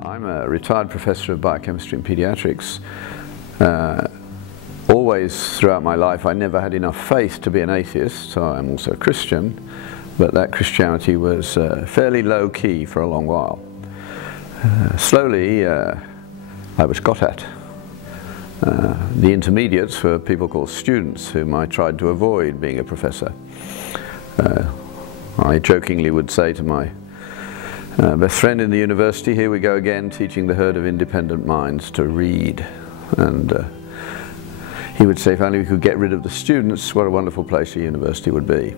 I'm a retired professor of biochemistry and pediatrics. Always throughout my life I never had enough faith to be an atheist, so I'm also a Christian, but that Christianity was fairly low-key for a long while. Slowly I was got at. The intermediates were people called students, whom I tried to avoid being a professor. I jokingly would say to my best friend in the university, here we go again, teaching the herd of independent minds to read. And he would say, if only we could get rid of the students, what a wonderful place a university would be.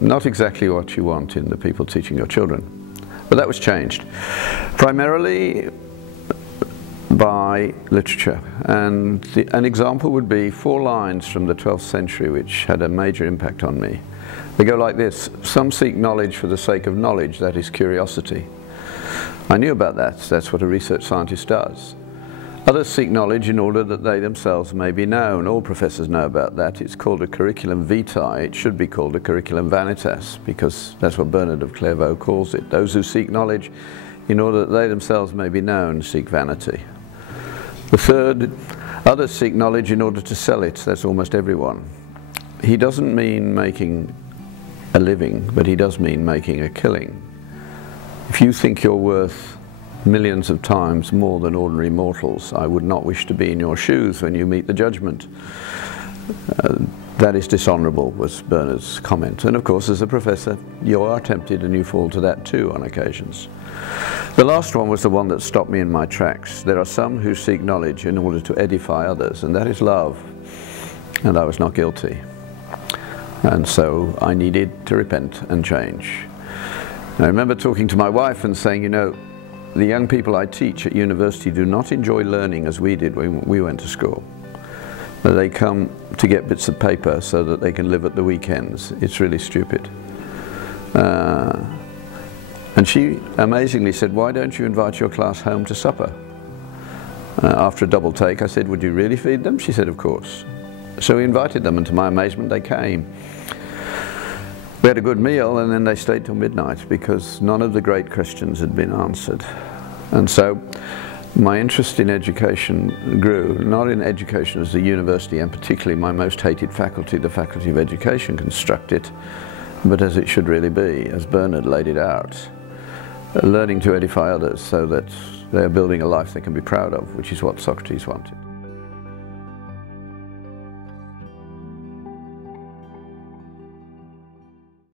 Not exactly what you want in the people teaching your children. But that was changed. Primarily by literature. And an example would be 4 lines from the 12th century which had a major impact on me. They go like this: some seek knowledge for the sake of knowledge, that is curiosity. I knew about that. That's what a research scientist does. Others seek knowledge in order that they themselves may be known. All professors know about that. It's called a curriculum vitae. It should be called a curriculum vanitas, because that's what Bernard of Clairvaux calls it. Those who seek knowledge in order that they themselves may be known seek vanity. The third, others seek knowledge in order to sell it. That's almost everyone. He doesn't mean making a living, but he does mean making a killing. If you think you're worth millions of times more than ordinary mortals, I would not wish to be in your shoes when you meet the judgment. That is dishonourable, was Bernard's comment. And of course, as a professor, you are tempted and you fall to that too on occasions. The last one was the one that stopped me in my tracks. There are some who seek knowledge in order to edify others, and that is love. And I was not guilty. And so I needed to repent and change. I remember talking to my wife and saying, you know, the young people I teach at university do not enjoy learning as we did when we went to school. They come to get bits of paper so that they can live at the weekends. It's really stupid. And she amazingly said, why don't you invite your class home to supper? After a double take, I said, would you really feed them? She said, of course. So we invited them, and to my amazement, they came. We had a good meal, and then they stayed till midnight because none of the great questions had been answered. And so my interest in education grew, not in education as the university, and particularly my most hated faculty, the Faculty of Education, construct it, but as it should really be, as Bernard laid it out. Learning to edify others so that they are building a life they can be proud of, which is what Socrates wanted.